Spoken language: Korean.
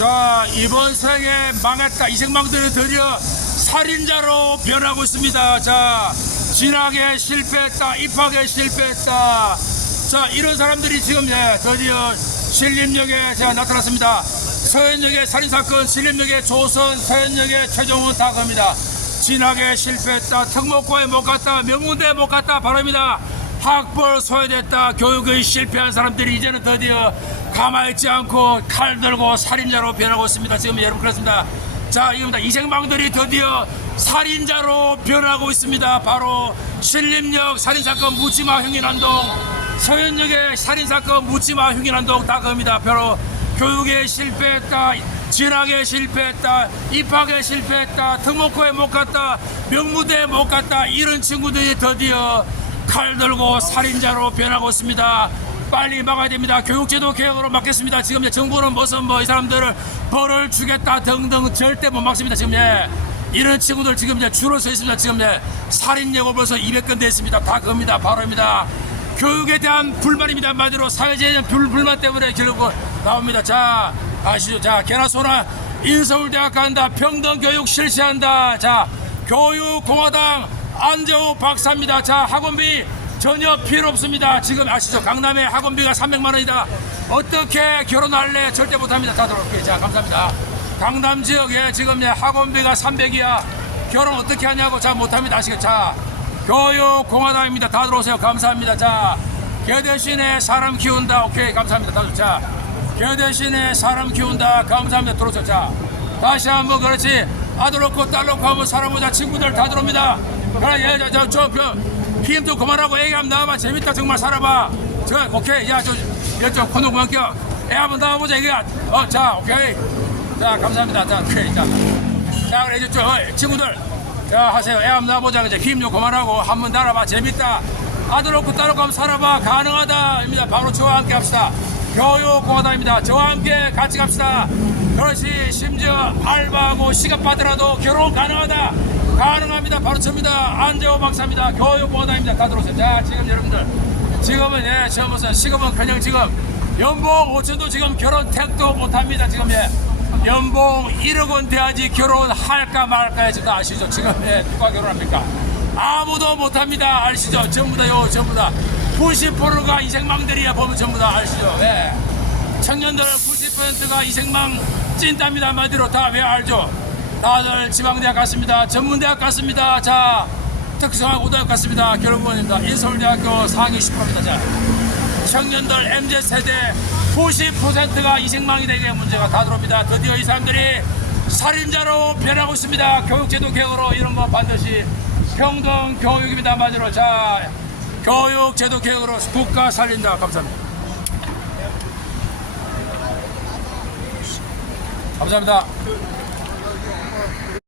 자 이번 생에 망했다 이 생망들은 드디어 살인자로 변하고 있습니다. 자 진학에 실패했다 입학에 실패했다. 자 이런 사람들이 지금 예, 드디어 신림역에 제가 나타났습니다. 서현역의 살인사건 신림역의 조선 서현역의 최종훈 다 겁니다. 진학에 실패했다 특목고에 못 갔다 명문대에 못 갔다 바로입니다. 학벌 소외됐다. 교육에 실패한 사람들이 이제는 드디어 가만히 있지 않고 칼 들고 살인자로 변하고 있습니다. 지금 여러분 그렇습니다. 자 이겁니다. 이생망들이 드디어 살인자로 변하고 있습니다. 바로 신림역 살인사건 묻지마 흉인한동 서현역의 살인사건 묻지마 흉인한동 다 겁니다. 바로 교육에 실패했다 진학에 실패했다 입학에 실패했다 특목고에 못 갔다 명무대에 못 갔다 이런 친구들이 드디어 칼 들고 살인자로 변하고 있습니다. 빨리 막아야 됩니다. 교육제도 개혁으로 막겠습니다. 지금 정부는 무슨 뭐 이 사람들을 벌을 주겠다 등등 절대 못 막습니다. 지금 예. 이런 친구들 지금 이제 줄을 서 있습니다. 지금 예. 살인 예고 벌써 200건 됐습니다. 다 겁니다. 바로입니다. 교육에 대한 불만입니다. 한마디로 사회적인 불, 불만 때문에 결국 나옵니다. 자, 아시죠? 자, 개나 소나 인서울대학 간다. 평등교육 실시한다. 자, 교육공화당 안재호 박사입니다. 자, 학원비 전혀 필요 없습니다. 지금 아시죠? 강남에 학원비가 300만 원이다. 어떻게 결혼할래? 절대 못합니다. 다 들어올게요. 자, 감사합니다. 강남 지역에 지금 예, 학원비가 300이야. 결혼 어떻게 하냐고 자 못합니다. 아시겠죠? 자, 교육공화당입니다. 다 들어오세요. 감사합니다. 자, 개 대신에 사람 키운다. 오케이, 감사합니다. 다들 자, 개 대신에 사람 키운다. 감사합니다. 들어오세요. 자, 다시 한번 그렇지. 아들 없고 딸 없고 하면 살아보자. 친구들 다 들어옵니다. 그래, 예, 저, 피임도 그만하고 애기 한번 나와봐. 재밌다. 정말 살아봐. 저, 오케이. 야, 저, 열정 코너 그만 껴. 애 한번 나와보자. 애기야. 어, 자, 오케이. 자, 감사합니다. 자, 오케이. 자, 자, 그래, 이제 저, 어, 친구들. 자, 하세요. 애 한번 나와보자. 이제 힘좀 그만하고 한번 날아봐. 재밌다. 아들 없고 딸 없고 한번 살아봐. 가능하다. 입니다. 바로 저와 함께 합시다. 교육공화당입니다. 저와 함께 같이 갑시다. 그렇지. 심지어 알바하고 시급 받더라도 결혼 가능하다. 가능합니다. 바로 접니다. 안재호 박사입니다. 교육공화당입니다. 다 들어오세요. 자, 지금 여러분들. 지금은 예, 지금 무슨 시급은 그냥 지금 연봉 5천도 지금 결혼 택도 못합니다. 지금 예. 연봉 1억 원 돼야지 결혼할까 말까 지금 아시죠? 지금 예, 누가 결혼합니까? 아무도 못합니다. 아시죠? 전부 다요, 전부 다. 90%가 이생망들이야 보면 전부 다 아시죠? 예. 청년들 90%가 이생망 찐답니다. 한마디로 다 왜 알죠? 다들 지방대학 갔습니다. 전문대학 갔습니다. 자, 특성화 고등학교 갔습니다. 결국은 인서울대학교 상위 10%입니다. 자, 청년들 MZ 세대 90%가 이생망이 되게 문제가 다 들어옵니다. 드디어 이 사람들이 살인자로 변하고 있습니다. 교육제도 개혁으로 이런 거 반드시 평등 교육입니다. 한마디로 자 교육제도 개혁으로 국가 살린다. 감사합니다. 감사합니다.